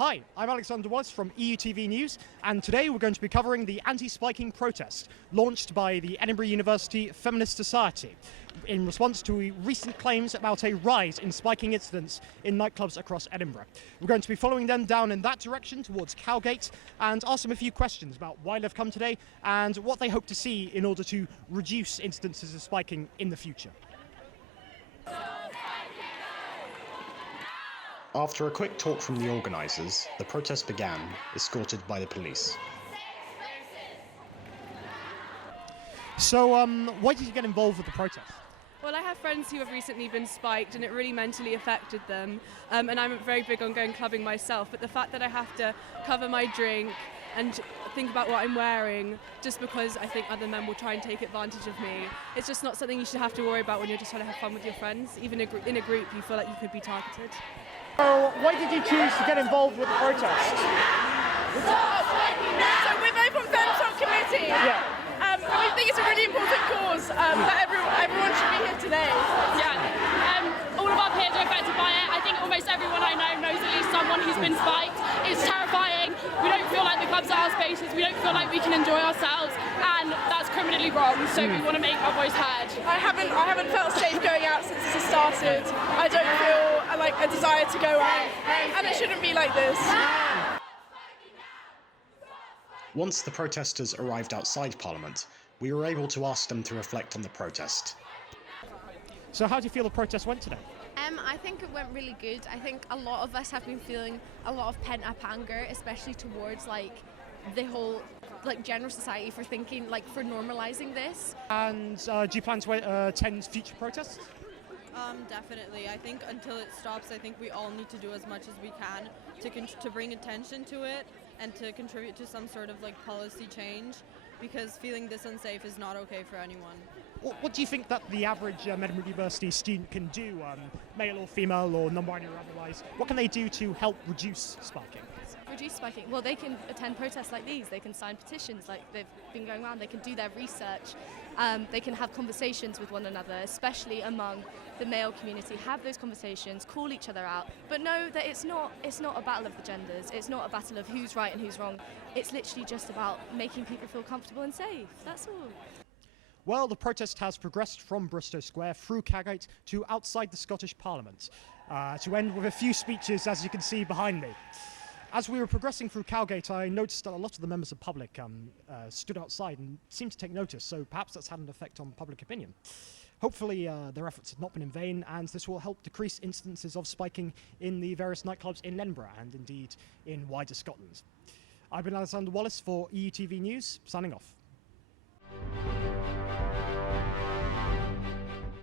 Hi, I'm Alexander Wallace from EUTV News, and today we're going to be covering the anti-spiking protest launched by the Edinburgh University Feminist Society in response to recent claims about a rise in spiking incidents in nightclubs across Edinburgh. We're going to be following them down in that direction towards Cowgate and ask them a few questions about why they've come today and what they hope to see in order to reduce instances of spiking in the future. After a quick talk from the organisers, the protest began, escorted by the police. So, why did you get involved with the protest? Well, I have friends who have recently been spiked and it really mentally affected them, and I'm very big on going clubbing myself, but the fact that I have to cover my drink and think about what I'm wearing just because I think other men will try and take advantage of me, it's just not something you should have to worry about when you're just trying to have fun with your friends. Even in a group, you feel like you could be targeted. So, why did you choose to get involved with the protest? So we're both on Feminist committee. Yeah. And we think it's a really important cause that everyone should be here today. Yeah. All of our peers are affected by it. I think almost everyone I know knows at least someone who's been spiked. It's terrifying. We don't feel like the clubs are our spaces. We don't feel like we can enjoy ourselves, and that's criminally wrong. So we want to make our voice heard. I haven't felt safe going out since this has started. I don't feel like a desire to go out, and it shouldn't be like this. Once the protesters arrived outside Parliament, we were able to ask them to reflect on the protest. So, how do you feel the protest went today? I think it went really good. I think a lot of us have been feeling a lot of pent-up anger, especially towards the whole general society for thinking for normalising this. And do you plan to attend future protests? Definitely. I think until it stops, I think we all need to do as much as we can to bring attention to it and to contribute to some sort of policy change, because feeling this unsafe is not okay for anyone. What do you think that the average Edinburgh University student can do, male or female or non-binary or otherwise? What can they do to help reduce spiking? Reduce spiking? Well, they can attend protests like these. They can sign petitions like they've been going around. They can do their research. They can have conversations with one another, especially among the male community. Have those conversations, call each other out, but know that it's not a battle of the genders. It's not a battle of who's right and who's wrong. It's literally just about making people feel comfortable and safe. That's all. Well, the protest has progressed from Bristow Square through Cowgate to outside the Scottish Parliament, to end with a few speeches, as you can see behind me. As we were progressing through Cowgate, I noticed that a lot of the members of the public stood outside and seemed to take notice, so perhaps that's had an effect on public opinion. Hopefully their efforts have not been in vain, and this will help decrease instances of spiking in the various nightclubs in Edinburgh and indeed in wider Scotland. I've been Alexander Wallace for EUTV News, signing off.